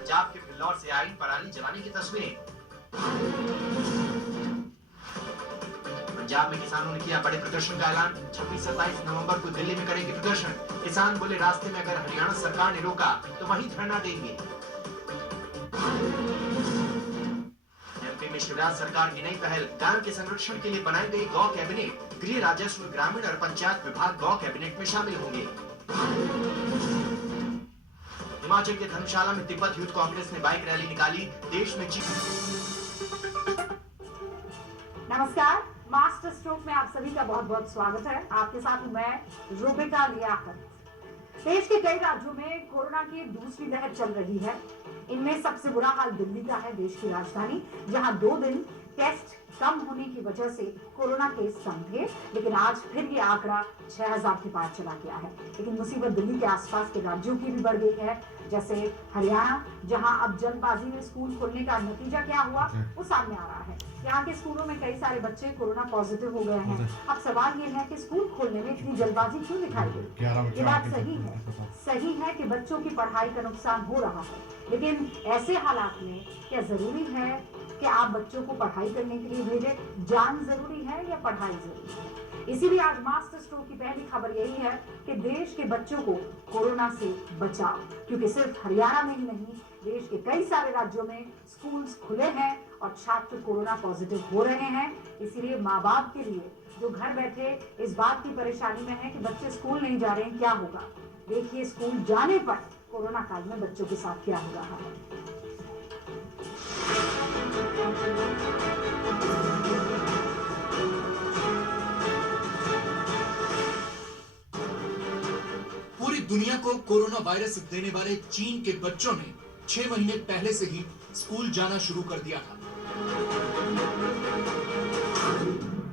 पंजाब के फिल्लौर से आई पराली जलाने की तस्वीरें। पंजाब में किसानों ने किया बड़े प्रदर्शन का ऐलान। 26-27 नवंबर को दिल्ली में करेंगे प्रदर्शन। किसान बोले रास्ते में अगर हरियाणा सरकार ने रोका तो वहीं धरना देंगे। एमपी में शिवराज सरकार की नई पहल, गायों के संरक्षण के लिए बनाई गई गौ कैबिनेट। गृह, राजस्व, ग्रामीण और पंचायत विभाग गौ कैबिनेट में शामिल होंगे। हिमाचल के धर्मशाला में तिब्बत यूथ कांग्रेस ने बाइक रैली निकाली। देश में नमस्कार, मास्टर स्ट्रोक में आप सभी का बहुत बहुत स्वागत है। आपके साथ मैं रूबिका लियाकत। देश के कई राज्यों में कोरोना की दूसरी लहर चल रही है। इनमें सबसे बुरा हाल दिल्ली का है, देश की राजधानी, जहां 2 दिन टेस्ट कम होने की वजह से कोरोना केस कम थे, लेकिन आज फिर ये आंकड़ा 6000 के पार चला गया है। लेकिन मुसीबत दिल्ली के आसपास के राज्यों की भी बढ़ गई है, जैसे हरियाणा, जहां अब जल्दबाजी में स्कूल खोलने का नतीजा क्या हुआ वो सामने आ रहा है। यहाँ के स्कूलों में कई सारे बच्चे कोरोना पॉजिटिव हो गए हैं। अब सवाल ये है कि स्कूल खोलने में इतनी जल्दबाजी क्यों दिखाई गई? ये बात सही है कि बच्चों की पढ़ाई का नुकसान हो रहा है, लेकिन ऐसे हालात में क्या जरूरी है कि आप बच्चों को पढ़ाई करने के लिए भेजें? जान जरूरी है या पढ़ाई जरूरी है? इसीलिए आज मास्टर स्ट्रोक की पहली खबर यही है कि देश के बच्चों को कोरोना से बचाओ, क्योंकि सिर्फ हरियाणा में ही नहीं, देश के कई सारे राज्यों में स्कूल्स खुले हैं और छात्र कोरोना पॉजिटिव हो रहे हैं। इसीलिए माँ बाप के लिए जो घर बैठे इस बात की परेशानी में है कि बच्चे स्कूल नहीं जा रहे हैं, क्या होगा? देखिए स्कूल जाने पर कोरोना काल में बच्चों के साथ क्या हो रहा है। पूरी दुनिया को कोरोना वायरस देने वाले चीन के बच्चों ने 6 महीने पहले से ही स्कूल जाना शुरू कर दिया था,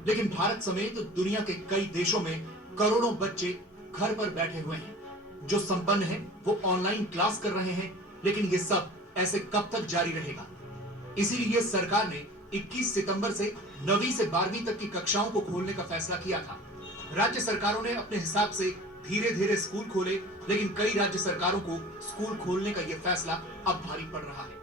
लेकिन भारत समेत दुनिया के कई देशों में करोड़ों बच्चे घर पर बैठे हुए हैं। जो संपन्न हैं वो ऑनलाइन क्लास कर रहे हैं, लेकिन ये सब ऐसे कब तक जारी रहेगा? इसीलिए सरकार ने 21 सितंबर से 9वीं से 12वीं तक की कक्षाओं को खोलने का फैसला किया था। राज्य सरकारों ने अपने हिसाब से धीरे धीरे स्कूल खोले, लेकिन कई राज्य सरकारों को स्कूल खोलने का यह फैसला अब भारी पड़ रहा है।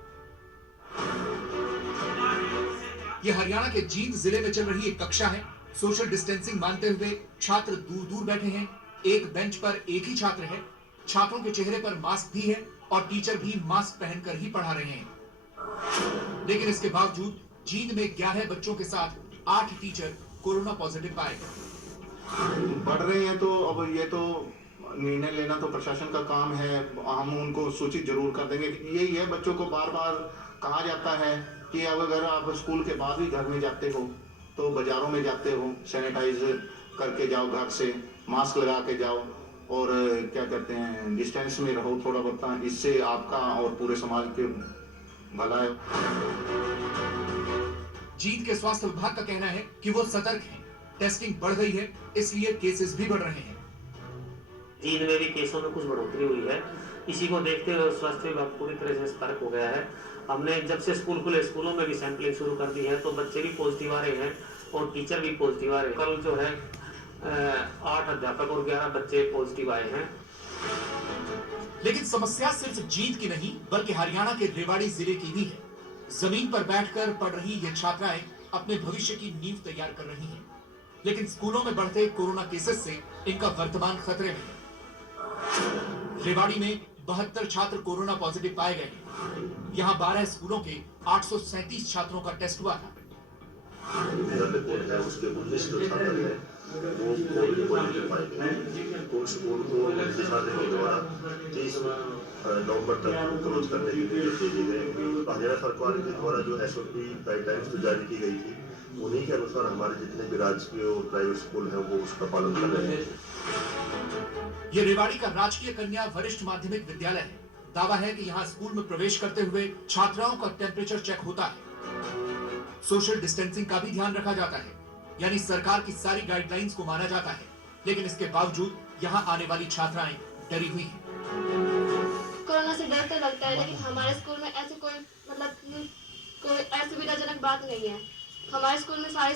यह हरियाणा के जींद जिले में चल रही एक कक्षा है। सोशल डिस्टेंसिंग मानते हुए छात्र दूर दूर बैठे हैं। एक बेंच पर एक ही छात्र है। छात्रों के चेहरे पर मास्क भी है और टीचर भी मास्क पहनकर ही पढ़ा रहे हैं। लेकिन इसके बावजूद जींद में 11 बच्चों के साथ 8 टीचर कोरोना पॉजिटिव पाए गए। बढ़ रहे हैं तो अब ये तो निर्णय लेना तो प्रशासन का काम है। हम उनको सूचित जरूर कर देंगे। यही है, बच्चों को बार बार कहा जाता है कि अब अगर आप स्कूल के बाद भी घर में जाते हो तो बाजारों में जाते हो, सैनिटाइज करके जाओ, घर से मास्क लगा के जाओ और क्या कहते हैं डिस्टेंस में रहो थोड़ा बहुत। इससे आपका और पूरे समाज के भला है। जींद के स्वास्थ्य विभाग का कहना है कि वो सतर्क हैं। टेस्टिंग बढ़ गई है, इसलिए केसेस भी बढ़ रहे हैं। जींद में भी केसों में कुछ बढ़ोतरी हुई है। इसी को देखते हुए स्वास्थ्य विभाग पूरी तरह से सतर्क हो गया है। हमने जब से स्कूल खुले, स्कूलों में भी सैंपलिंग शुरू कर दी है, तो बच्चे भी पॉजिटिव आ रहे हैं और टीचर भी पॉजिटिव आ रहे हैं। कल जो है 8 अध्यापक और 11 बच्चे पॉजिटिव आए हैं। लेकिन समस्या सिर्फ जींद की नहीं, बल्कि हरियाणा के रेवाड़ी जिले की भी है। जमीन पर बैठकर पढ़ रही ये छात्राएं अपने भविष्य की नींव तैयार कर रही हैं, लेकिन स्कूलों में बढ़ते कोरोना केसेस से इनका वर्तमान खतरे में है। रेवाड़ी में 72 छात्र कोरोना पॉजिटिव पाए गए। यहाँ 12 स्कूलों के 837 छात्रों का टेस्ट हुआ था। मेरा रिपोर्ट है, उसके 19 जो छात्र हैं वो कोविड पॉजिटिव पाए गए। उन स्कूल को दिशा देने के द्वारा 30 नवंबर तक क्लोज करने के निर्देश दिए गए। हरियाणा सरकार के द्वारा जो SOP गाइडलाइंस तो जारी की गई थी, उन्हीं के अनुसार हमारे जितने भी राजकीय और प्राइवेट स्कूल हैं वो उसका पालन कर रहे हैं। ये रेवाड़ी का राजकीय कन्या वरिष्ठ माध्यमिक विद्यालय है। दावा है कि यहाँ स्कूल में प्रवेश करते हुए छात्राओं का टेम्परेचर चेक होता है। सोशल डिस्टेंसिंग का भी ध्यान रखा जाता है, यानी सरकार की सारी गाइडलाइंस को माना जाता है। लेकिन इसके बावजूद यहाँ आने वाली छात्राएं डरी हुई हैं। कोरोना से डर तो लगता है, लेकिन हमारे स्कूल में ऐसे कोई असुविधाजनक बात नहीं है। हमारे स्कूल में सारी